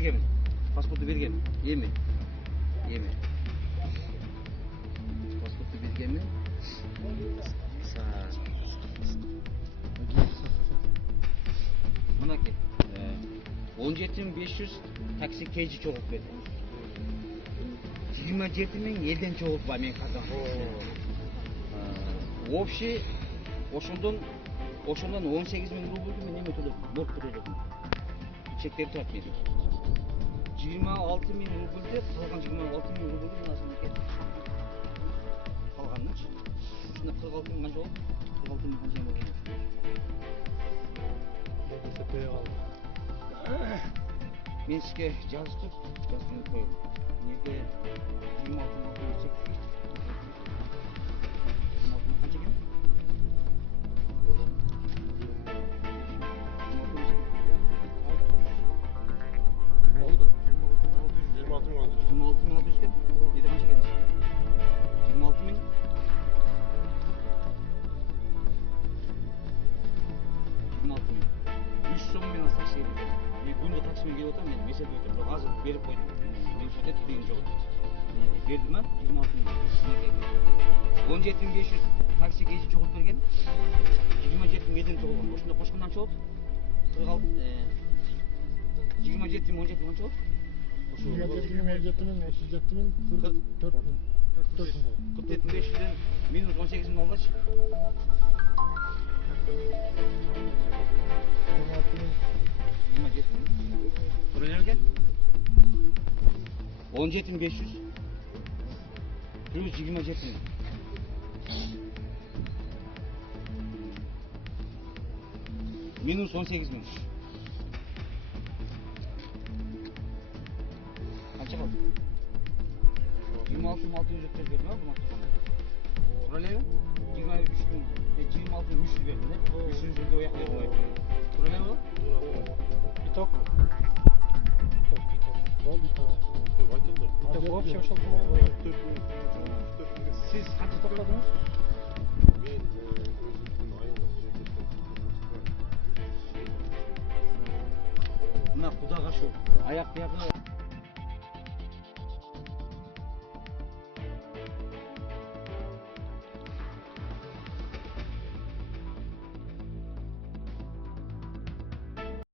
бергенмин. Паспорту бергенмин. Эми. Паспорту бергенмин. Мынакей. 17.500 такси кейжи чогултуп берди. 27.000 элден чогултуп менин картам. Общий ошондон 18.000 рубльду мен эме төлөдүм, борт төлөдүм. Чектер турат менде. 26.000 рубльде калган 26.000 рубльду мен азыр калганынчы. Ушунда 46.000 канча болду? 46.000 канча болду? Сепее калды. Мен сизге жазып коюм. Неге 26.000 чек. 26.000 канча экен? Болду. 26.600 экен. Эде канча келеш? 26.000. 26.000. 3 сом менен такси келет. Мен күндө таксимен келип атам, мен эсептеп атам. Бирок азыр берип койдум. Мен жетет деген жок. Бердим а 26.000. 17.500 такси кейжи чогултуп берген. 27.000 элден чогулган. Ошондо кошкондо канча болду? 46 27.000 17.000 канча болду? 47.500'den minus 18.000 olduç. 27.000. Buraya 17.500 plus 27.000. Minus 18.000. Kaça kaldı? 26.600 verdim ha bunu tutmam. Buraya 23.000, 26.300 verdim ne? 300 de oyak verdim. Buraya mı? Итог. Болды итог. Айтылды. Итог общий ошол. Сиз канча токтодуңуз? Мен өзүмдүн айылда жерде Мына кудага шу аяк биягы